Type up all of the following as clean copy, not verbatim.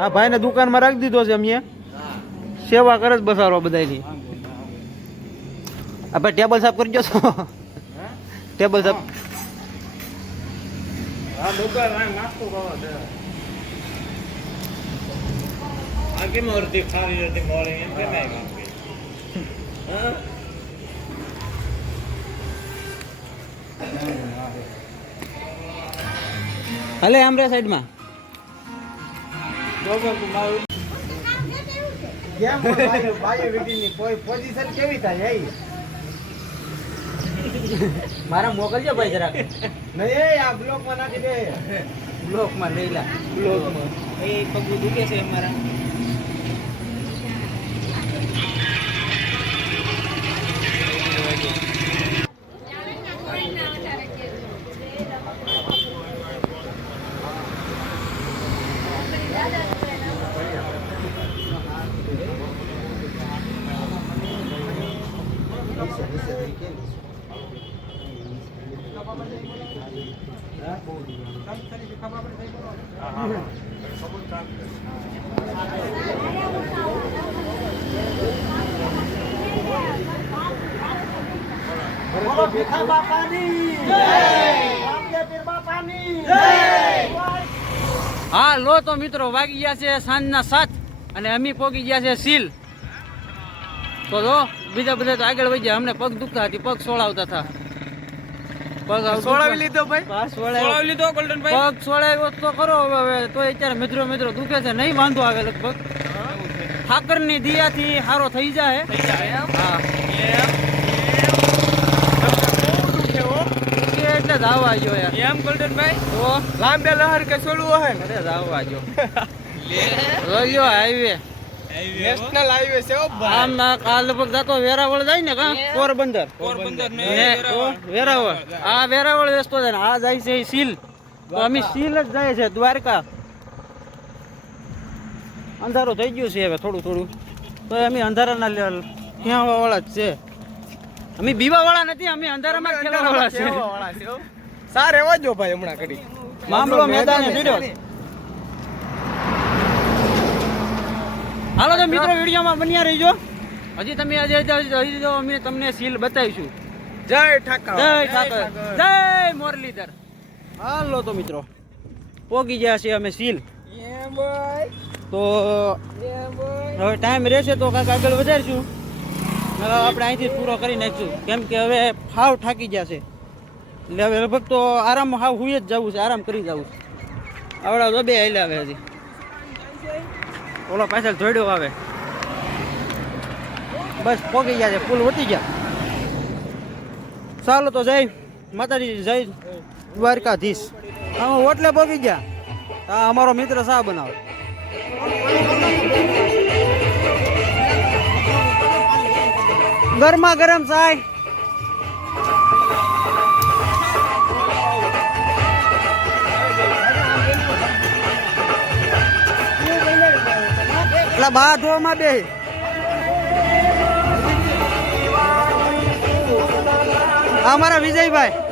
આ ભાઈને દુકાનમાં રાખી દીધો છે અમે સેવા કરે જ બસારો બધાની આ ભાઈ ટેબલ સાફ કરી જશો ટેબલ સાફ હા દુકાન નાસ્તો કરો દે આ કેમ અડધી ખાલી અડધી મોળી એમ કેમ આવી હા હલે આમ રે સાઈડમાં મારા મોકલજો ભાઈ જરાક નહીં આ બ્લોક માં નાખી દે બ્લોક માં લઈ લા બ્લોક માં એ પગું દુખે છે મારા હા લો તો મિત્રો વાગી ગયા છે સાંજના 7 અને અમે પોગી ગયા છે સીલ તો જો બીજા બધા તો આગળ વહી ગયા અમને પગ દુખતા હતી પગ સોળાવતા હતા પગ સોળાવી લીધો ભાઈ સોળાવી લીધો ગોલ્ડન ભાઈ પગ સોળાવ્યો તો કરો હવે તો અત્યારે મિત્રો મિત્રો દુખે છે નહીં વાંધો આવે લગભગ ઠાકરની દિયાથી સારો થઈ જાય હા એટલે જ આવવા ગયો એમ ગોલ્ડન ભાઈ તો લાંબે લહર કે છોડવું હે અરે આવવા ગયો રોજો હાઈવે નેશનલ હાઈવે છે આમ કાલ લગભગ જાતો વેરાવળ જાય ને કા પોરબંદર ને વેરાવળ આ વેરાવળ રસ્તો છે ને આ જાય છે સીલ તો અમે સીલ જ જાય છે દ્વારકા અંધારું થઈ ગયું છે હવે થોડું થોડું તો અમે અંધારાના ક્યાં વાળા જ છે અમે બીવા વાળા નથી અમે અંધારામાં ખેલવા વાળા છે સાર એવા જો ભાઈ હમણાં કરી મામલો મેદાને ચડ્યો હાલો તો મિત્રો વિડીયોમાં બન્યા રહીજો હજી તમે હજી તો અમે તમને સીલ બતાવીશું જય ઠાકર જય ઠાકર જય મોરલીધર હાલો તો મિત્રો પોગી ગયા છે અમે સીલ તો હવે ટાઈમ રહેશે તો કાંઈક આગળ વધારીશું આપણે અહીંથી પૂરો કરી નાખીશું કેમ કે હવે હાવ થાકી ગયા છે એટલે હવે લગભગ તો આરામ હાવ હુઈ જ જવું છે આરામ કરી જવું છે આવડા તો બે હાલ્યા આવે હજી ઓલો પાછળ ધોડ્યો આવે બસ પોગી ગયા છે પુલ વટી ગયા ચાલો તો જય માતાજી જય દ્વારકાધીશ અમે ઓટલે પોગી ગયા હા અમારો મિત્ર શા બનાવે ગરમા ગરમ ચાય એટલે બાધોમાં બે અમારા વિજયભાઈ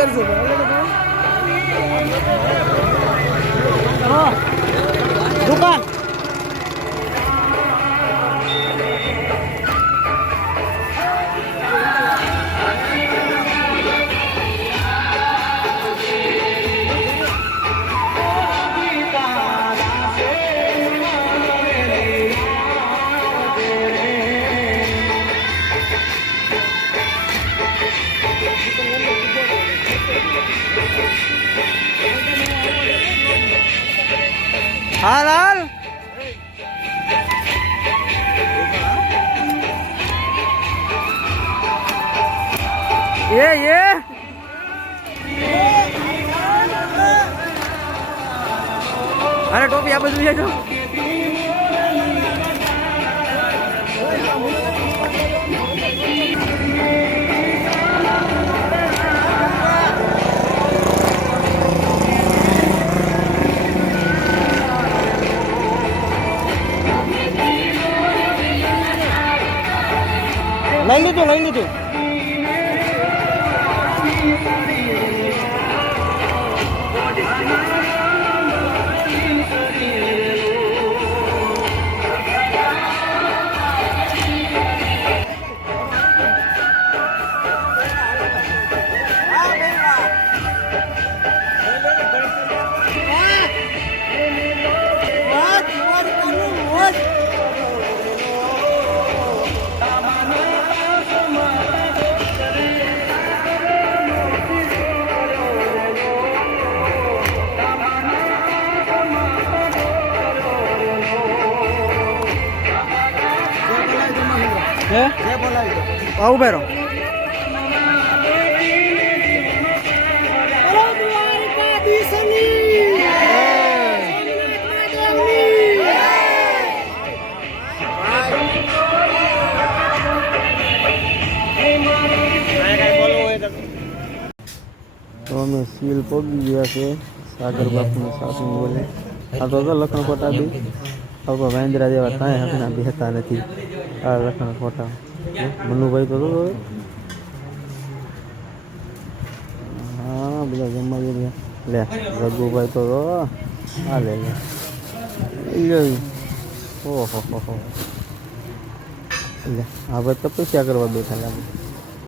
કરજો દુકાન હાલ હાલ ये अरे टोपी आप बदली जाओ લઈ લીધું ઉભે રહો તો અમે સીલ પગી ગયા છે સાગર બાપુની સાસુ બોલે આ તો લખણ ખોટા બી હવે વાંદરા જેવા કાંઈ હકના બેહતા નથી આ લખણ ખોટા મનુભાઈ તો હા બધા જમવા ગયા લે રઘુભાઈ તો હા લે ઓહો લે હવે તપસ્યા કરવા બેઠા લાગે